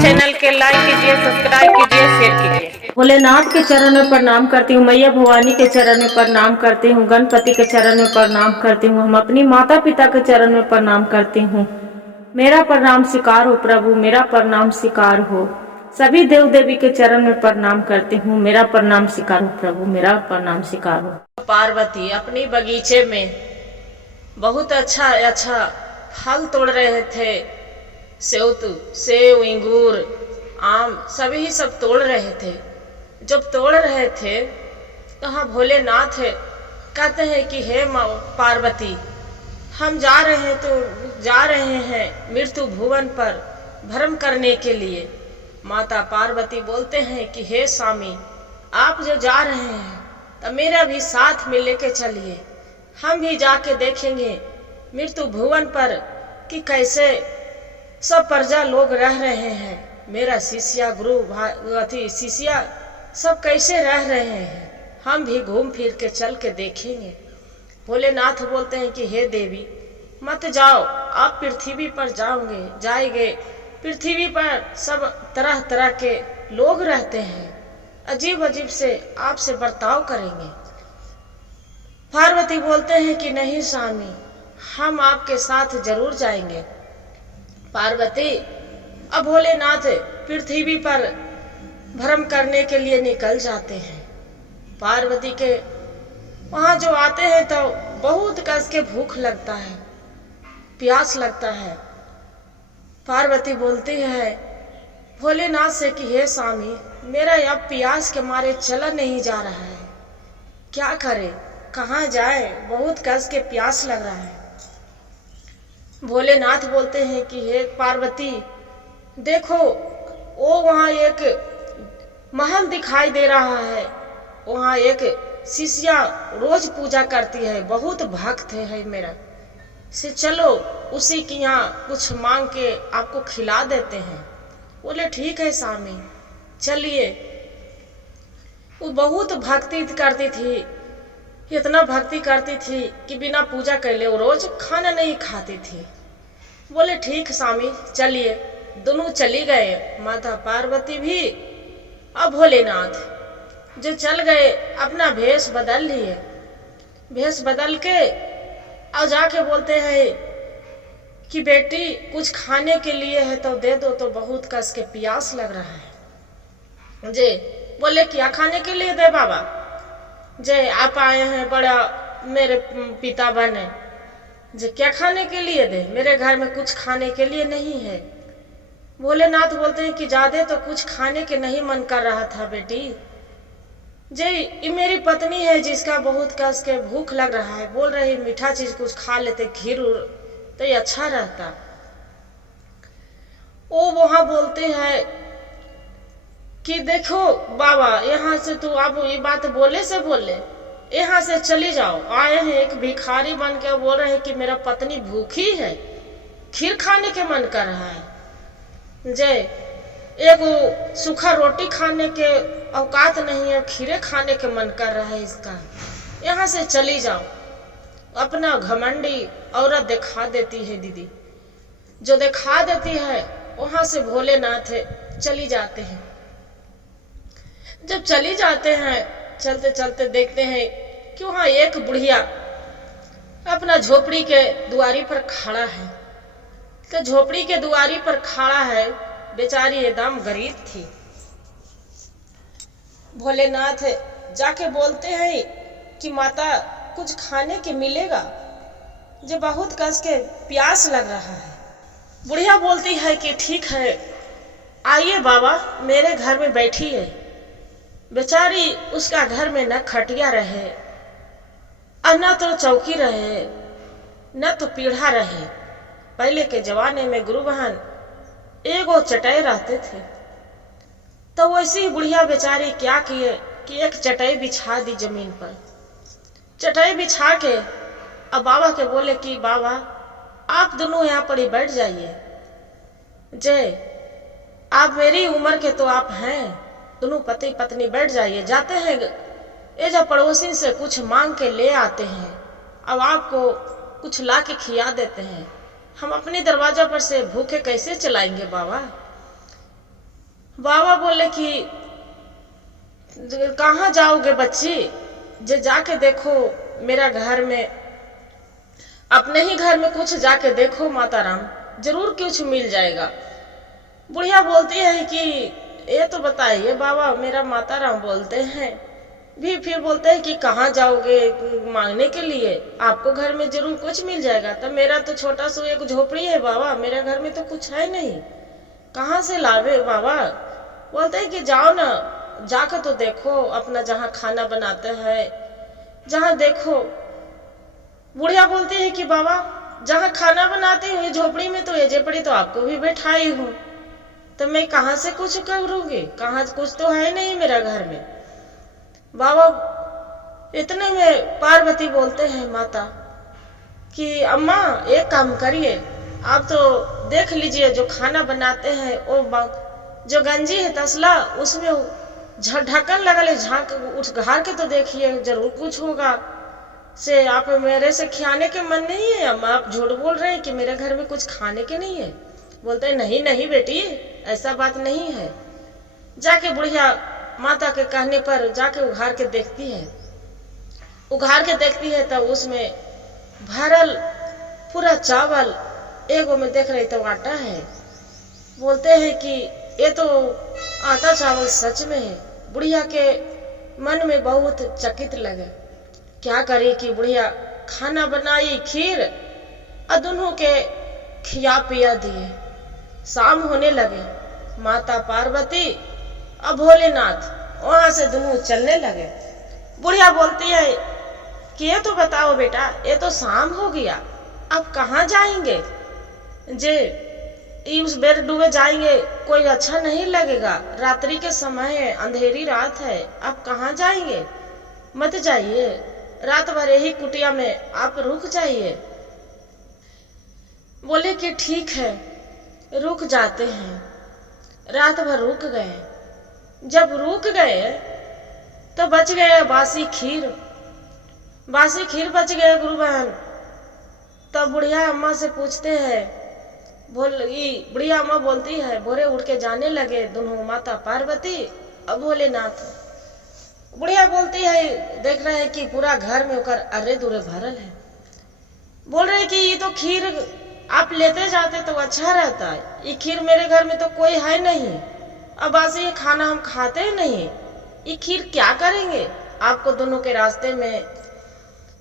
Channel के like कीजिए, subscribe कीजिए, शेयर कीजिए। भोलेनाथ के चरण में प्रणाम करती हूँ, मैया भवानी के चरण में प्रणाम करती हूँ, गणपति के चरण में प्रणाम करती हूँ, हम अपनी माता पिता के चरण में प्रणाम करती हूँ। मेरा प्रणाम स्वीकार हो प्रभु, मेरा प्रणाम स्वीकार हो। सभी देव देवी के चरण में प्रणाम करती हूँ, मेरा प्रणाम स्वीकार हो प्रभु, मेरा प्रणाम स्वीकार हो। पार्वती अपनी बगीचे में बहुत अच्छा अच्छा फल तोड़ रहे थे। सेव, अंगूर, आम सभी सब तोड़ रहे थे। जब तोड़ रहे थे तो हाँ भोलेनाथ कहते हैं कि हे पार्वती, हम जा रहे हैं मृत्यु भुवन पर भ्रम करने के लिए। माता पार्वती बोलते हैं कि हे स्वामी, आप जो जा रहे हैं तो मेरा भी साथ में लेके चलिए, हम भी जाके देखेंगे मृत्यु भुवन पर कि कैसे सब प्रजा लोग रह रहे हैं। मेरा शिष्या गुरु शिष्या सब कैसे रह रहे हैं, हम भी घूम फिर के चल के देखेंगे। भोलेनाथ बोलते हैं कि हे देवी मत जाओ, आप पृथ्वी पर जाएंगे। पृथ्वी पर सब तरह तरह के लोग रहते हैं, अजीब अजीब से आपसे बर्ताव करेंगे। पार्वती बोलते हैं कि नहीं स्वामी, हम आपके साथ जरूर जाएंगे। पार्वती अब भोलेनाथ पृथ्वी पर भ्रम करने के लिए निकल जाते हैं। पार्वती के वहां जो आते हैं तो बहुत कस के भूख लगता है, प्यास लगता है। पार्वती बोलती है भोलेनाथ से कि हे स्वामी, मेरा अब प्यास के मारे चला नहीं जा रहा है, क्या करे, कहाँ जाए, बहुत कस के प्यास लग रहा है। भोलेनाथ बोलते हैं कि हे पार्वती देखो, वो वहाँ एक महल दिखाई दे रहा है, वहाँ एक शिष्या रोज पूजा करती है, बहुत भक्त है मेरा से, चलो उसी के यहाँ कुछ मांग के आपको खिला देते हैं। बोले ठीक है स्वामी चलिए। वो बहुत भक्ति करती थी, इतना भक्ति करती थी कि बिना पूजा कैले वो रोज खाना नहीं खाती थी। बोले ठीक स्वामी चलिए। दोनों चली गए, माता पार्वती भी और भोलेनाथ जो चल गए, अपना भेष बदल लिए। भेष बदल के और जाके बोलते हैं कि बेटी कुछ खाने के लिए है तो दे दो, तो बहुत कस के प्यास लग रहा है। जे बोले क्या खाने के लिए दे बाबा, जे आप आए हैं बड़ा मेरे पिता बने, जे क्या खाने के लिए दे, मेरे घर में कुछ खाने के लिए नहीं है। भोलेनाथ बोलते हैं कि ज्यादा तो कुछ खाने के नहीं मन कर रहा था बेटी, जे ये मेरी पत्नी है जिसका बहुत कस के भूख लग रहा है, बोल रही मीठा चीज कुछ खा लेते, खीर तो ये अच्छा रहता। वो वहां बोलते हैं कि देखो बाबा, यहाँ से तू अब ये बात बोले से बोले यहाँ से चली जाओ। आए हैं एक भिखारी बन के, बोल रहे हैं कि मेरा पत्नी भूखी है, खीर खाने के मन कर रहा है, जय एक सूखा रोटी खाने के औकात नहीं है, खीरे खाने के मन कर रहा है इसका, यहाँ से चली जाओ। अपना घमंडी औरत दिखा देती है दीदी, जो दिखा देती है वहां से भोलेनाथ चली जाते हैं। जब चली जाते हैं, चलते चलते देखते हैं कि वहां एक बुढ़िया अपना झोपड़ी के दुआरी पर खड़ा है। तो झोपड़ी के दुआरी पर खड़ा है, बेचारी एकदम गरीब थी। भोलेनाथ जाके बोलते हैं कि माता कुछ खाने के मिलेगा, जो बहुत कस के प्यास लग रहा है। बुढ़िया बोलती है कि ठीक है आइए बाबा, मेरे घर में बैठी है। बेचारी उसका घर में न खटिया रहे, न तो चौकी रहे, न तो पीढ़ा रहे। पहले के जमाने में गुरु बहन एगो चटाई रहते थे, तो वैसे ही बुढ़िया बेचारी क्या किए कि एक चटाई बिछा दी जमीन पर। चटाई बिछा के अब बाबा के बोले कि बाबा आप दोनों यहाँ पर ही बैठ जाइए, जय आप मेरी उम्र के तो आप हैं, दोनों पति पत्नी बैठ जाइए। जाते हैं ये जो पड़ोसी से कुछ मांग के ले आते हैं, अब आपको कुछ ला के खिया देते हैं। हम अपने दरवाजा पर से भूखे कैसे चलाएंगे बाबा। बाबा बोले कि कहाँ जाओगे बच्ची, जे जाके देखो मेरा घर में, अपने ही घर में कुछ जाके देखो माता राम, जरूर कुछ मिल जाएगा। बुढ़िया बोलती है कि ये तो बताइए बाबा, मेरा माता राम बोलते हैं भी, फिर बोलते हैं कि कहाँ जाओगे मांगने के लिए, आपको घर में जरूर कुछ मिल जाएगा। तब मेरा तो छोटा सा एक झोपड़ी है बाबा, मेरे घर में तो कुछ है नहीं, कहाँ से लावे बाबा। बोलते हैं कि जाओ ना, जाकर तो देखो अपना जहाँ खाना बनाते हैं, जहाँ देखो। बुढ़िया बोलती है कि बाबा जहाँ खाना बनाती हूँ झोपड़ी में, तो ये झोपड़ी तो आपको भी बैठाई हूँ, तो मैं कहाँ से कुछ करूँगी, कहाँ कुछ तो है नहीं मेरा घर में। बाबा इतने में पार्वती बोलते हैं माता कि अम्मा एक काम करिए, आप तो देख लीजिए जो खाना बनाते हैं वो जो गंजी है तसला, उसमें ढक्कन लगल है, झाँक उठ घार के तो देखिए, जरूर कुछ होगा। से आप मेरे से खिलाने के मन नहीं है अम्मा, आप झूठ बोल रहे हैं कि मेरे घर में कुछ खाने के नहीं है। बोलते हैं नहीं नहीं बेटी, ऐसा बात नहीं है। जाके बुढ़िया माता के कहने पर जाके उघार के देखती है, उघार के देखती है तो उसमें भरल पूरा चावल, एगो में देख रही तो आटा है। बोलते हैं कि ये तो आटा चावल सच में है। बुढ़िया के मन में बहुत चकित लगे, क्या करे कि बुढ़िया खाना बनाई खीर और दोनों के खिया पिया दिए। शाम होने लगे, माता पार्वती और भोलेनाथ वहां से दोनों चलने लगे। बुढ़िया बोलती है कि ये तो बताओ बेटा, ये तो शाम हो गया, अब कहाँ जाएंगे, जे उस बेर डूबे जाएंगे कोई अच्छा नहीं लगेगा, रात्रि के समय है, अंधेरी रात है, आप कहाँ जाएंगे, मत जाइए, रात भर यही कुटिया में आप रुक जाइए। बोले कि ठीक है रुक जाते हैं। रात भर रुक गए, जब रुक गए तो बच गए बासी खीर, बासी खीर बच गए गुरु बहन। तब बुढ़िया अम्मा से पूछते हैं, बुढ़िया अम्मा बोलती है भोरे उठ के जाने लगे दोनों माता पार्वती और भोलेनाथ। बुढ़िया बोलती है देख रहे हैं कि पूरा घर में होकर अरे दूरे भरल है। बोल रहे कि ये तो खीर आप लेते जाते तो अच्छा रहता है, ये खीर मेरे घर में तो कोई है नहीं, अब ऐसे ये खाना हम खाते ही नहीं, ये खीर क्या करेंगे, आपको दोनों के रास्ते में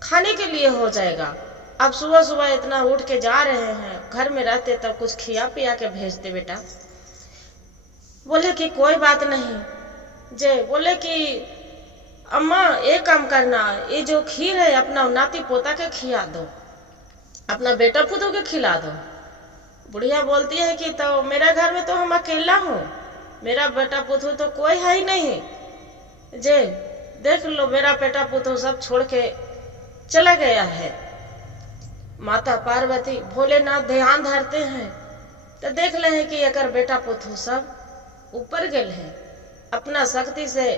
खाने के लिए हो जाएगा। अब सुबह सुबह इतना उठ के जा रहे हैं, घर में रहते तब कुछ खिया पिया के भेजते बेटा। बोले कि कोई बात नहीं। जे बोले कि अम्मा एक काम करना, ये जो खीर है अपना नाती पोता के खिला दो, अपना बेटा पुतों के खिला दो। बुढ़िया बोलती है कि तो मेरा घर में तो हम अकेला हूँ, मेरा बेटा पुतू तो कोई है ही नहीं, जे देख लो मेरा बेटा पुतू सब छोड़ के चला गया है। माता पार्वती भोलेनाथ ध्यान धरते हैं तो देख ले हैं कि अगर बेटा पुतू सब ऊपर गए हैं, अपना शक्ति से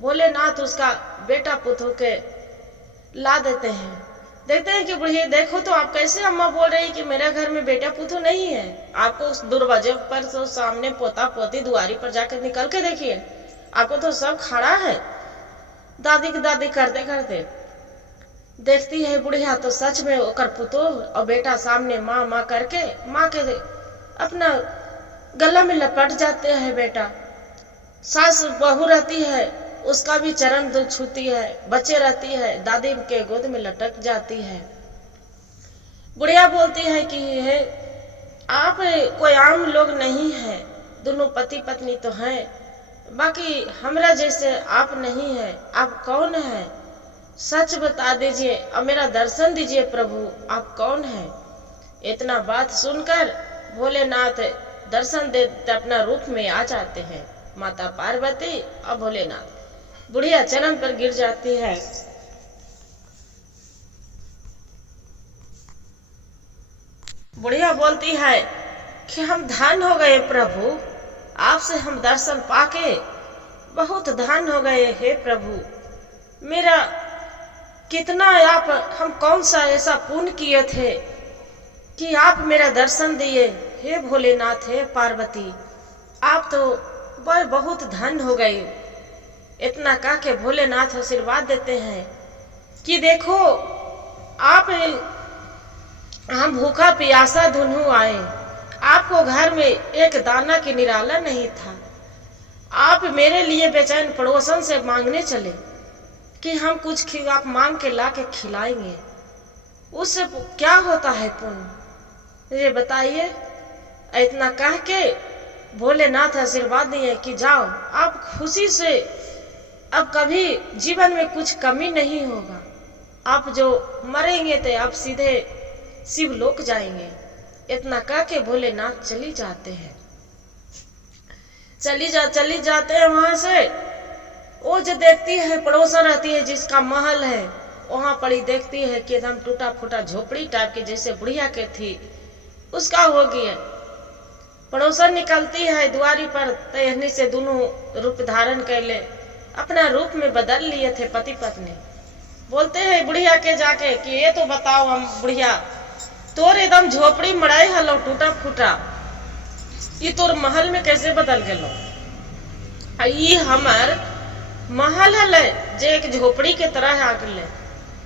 भोलेनाथ उसका बेटा पुतू के ला देते हैं। देखते हैं कि बुढ़िया देखो तो आप कैसे अम्मा बोल रही कि मेरे घर में बेटा पुतू नहीं है, आपको उस दरवाजे पर तो सामने पोता पोती दुआरी पर जाकर निकल के देखिए, आपको तो सब खड़ा है। दादी की दादी करते करते देखती है बुढ़िया तो सच में ओकर पुतो और बेटा सामने माँ माँ करके माँ के अपना गला में लपट जाते हैं। बेटा सास बहू रहती है उसका भी चरण दूध छूती है, बच्चे रहती है दादी के गोद में लटक जाती है। बुढ़िया बोलती है कि है आप कोई आम लोग नहीं है, दोनों पति पत्नी तो हैं, बाकी हमरा जैसे आप नहीं है, आप कौन है, सच बता दीजिए और मेरा दर्शन दीजिए प्रभु, आप कौन है। इतना बात सुनकर भोलेनाथ दर्शन देते अपना रूप में आ जाते हैं। माता पार्वती और भोलेनाथ बुढ़िया चरण पर गिर जाती है। बुढ़िया बोलती है कि हम धन हो गए प्रभु, आपसे हम दर्शन पाके बहुत धन हो गए। हे प्रभु मेरा कितना आप हम कौन सा ऐसा पुण्य किए थे कि आप मेरा दर्शन दिए। हे भोलेनाथ, हे पार्वती, आप तो बहुत धन हो गए। इतना कह के भोलेनाथ आशीर्वाद देते हैं कि देखो आप, हम भूखा प्यासा दुनू आए, आपको घर में एक दाना की निराला नहीं था। आप मेरे लिए बेचैन पड़ोसन से मांगने चले कि हम कुछ आप मांग के ला के खिलाएंगे, उससे क्या होता है पुण्य, ये बताइए। इतना कह के भोलेनाथ आशीर्वाद दिए कि जाओ आप खुशी से, अब कभी जीवन में कुछ कमी नहीं होगा। आप जो मरेंगे तो आप सीधे शिवलोक जाएंगे। इतना कह के भोलेनाथ चली जाते हैं। चली जाते हैं वहां से। वो जो देखती है, पड़ोसन रहती है जिसका महल है, वहां पड़ी देखती है कि एकदम टूटा फूटा झोपड़ी टाइप की जैसे बुढ़िया के थी, उसका हो गया। पड़ोसन निकलती है द्वारी पर, तहनी से दोनों रूप धारण कर ले, अपना रूप में बदल लिए थे पति पत्नी। बोलते हैं बुढ़िया के जाके कि ये तो बताओ हम बुढ़िया, तोर एकदम झोपड़ी मड़ाई हलो टूटा फूटा, ये तोर महल में कैसे बदल गेलो? ये हमार महल हले जे एक झोपड़ी के तरह आ गए।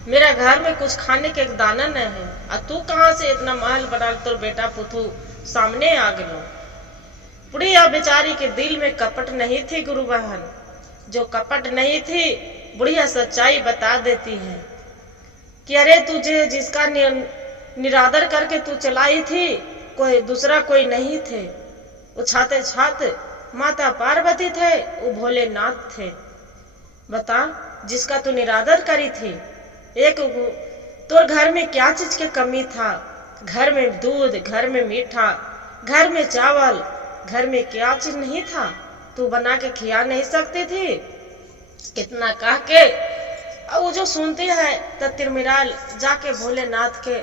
मेरा घर में कुछ खाने के एक दाना नहीं है, और तू कहाँ से इतना महल बना, तोर बेटा पुतू सामने आ गए। बुढ़िया बेचारी के दिल में कपट नहीं थी गुरु बहन, जो कपट नहीं थी बुढ़िया सच्चाई बता देती है कि अरे तुझे जिसका निरादर करके तू चलाई थी, कोई दूसरा कोई नहीं थे। वो छाते छाते माता पार्वती थे, वो भोलेनाथ थे। बता, जिसका तू निरादर करी थी, एक तो घर में क्या चीज की कमी था? घर में दूध, घर में मीठा, घर में चावल, घर में क्या चीज नहीं था? तू बना के खिला नहीं सकती थी? कितना कह के अब वो जो सुनती है तो तिरमिराल जाके भोलेनाथ के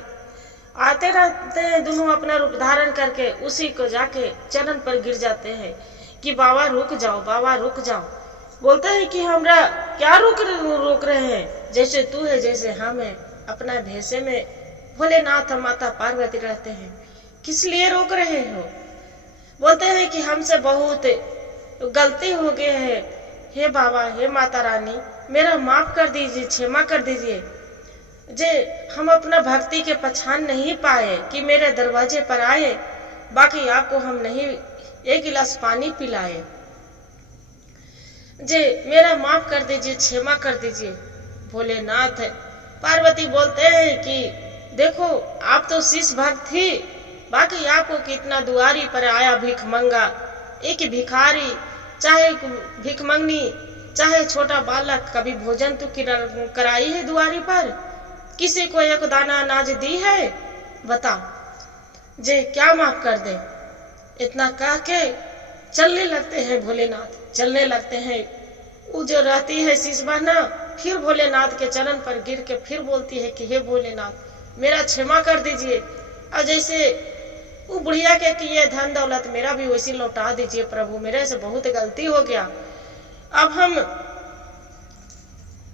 आते रहते हैं, दोनों अपना रूप धारण करके उसी को जाके चरण पर गिर जाते हैं कि बाबा रुक जाओ, बाबा रुक जाओ। बोलते हैं कि हमरा क्या रोक रहे हैं, जैसे तू है जैसे हम है, अपना भेषे में भोलेनाथ और माता पार्वती रहते हैं, किस लिए रोक रहे हो? बोलते हैं कि हमसे बहुत गलती हो गई है, हे बाबा, हे माता रानी, मेरा माफ कर दीजिए, क्षमा कर दीजिए। जे हम अपना भक्ति के पहचान नहीं पाए कि मेरे दरवाजे पर आए, बाकी आपको हम नहीं एक गिलास पानी पिलाए। जे मेरा माफ कर दीजिए, क्षमा कर दीजिए। भोलेनाथ पार्वती बोलते हैं कि देखो आप तो शिष्य भक्त थी, बाकी आपको कितना दुआरी पर आया भीख मंगा, एक भिखारी, चाहे भीख मंगनी, चाहे छोटा बालक, कभी भोजन तो कराई है दुआरी पर? किसी को एक दाना अनाज दी है? बता, जे क्या माफ कर दे। इतना कह के चलने लगते हैं भोलेनाथ, चलने लगते हैं। वो जो रहती है शिष्य बहना, फिर भोलेनाथ के चरण पर गिर के फिर बोलती है कि हे भोलेनाथ, मेरा क्षमा कर दीजिए, और जैसे वो बुढ़िया के किए धन दौलत मेरा भी वैसी लौटा दीजिए प्रभु, मेरे से बहुत गलती हो गया। अब हम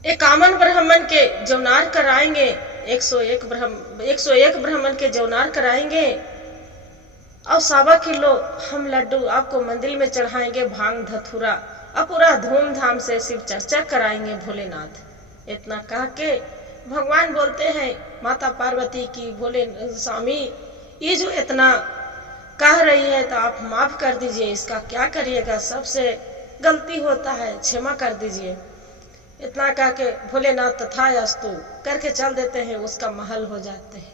एकावन ब्राह्मण के जौनार कराएंगे, 101 ब्राह्मण के जौनार कराएंगे, और 1.25 किलो हम लड्डू आपको मंदिर में चढ़ाएंगे, भांग धतूरा, और पूरा धूमधाम से शिव चर्चा कराएंगे भोलेनाथ। इतना कह के भगवान बोलते हैं माता पार्वती की, भोले स्वामी ये जो इतना कह रही है तो आप माफ कर दीजिए, इसका क्या करिएगा, सबसे गलती होता है, क्षमा कर दीजिए। इतना कह के भोलेनाथ तथास्तु करके चल देते हैं, उसका महल हो जाते हैं।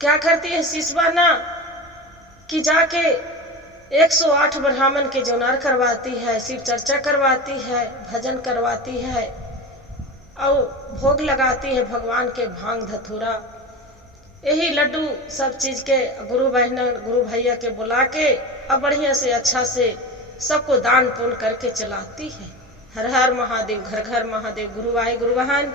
क्या करती है शिशवाना कि जाके 108 ब्राह्मण के जौनार करवाती है, शिव चर्चा करवाती है, भजन करवाती है, और भोग लगाती है भगवान के भांग धतूरा, यही लड्डू सब चीज के गुरु बहना गुरु भैया के बुला के अब बढ़िया से अच्छा से सबको दान पुण्य करके चलाती है। हर हर महादेव, घर घर महादेव। गुरु आए गुरु बहन,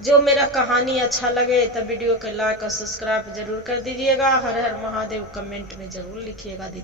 जो मेरा कहानी अच्छा लगे तो वीडियो को लाइक और सब्सक्राइब जरूर कर दीजिएगा। हर हर महादेव कमेंट में जरूर लिखिएगा दीदी।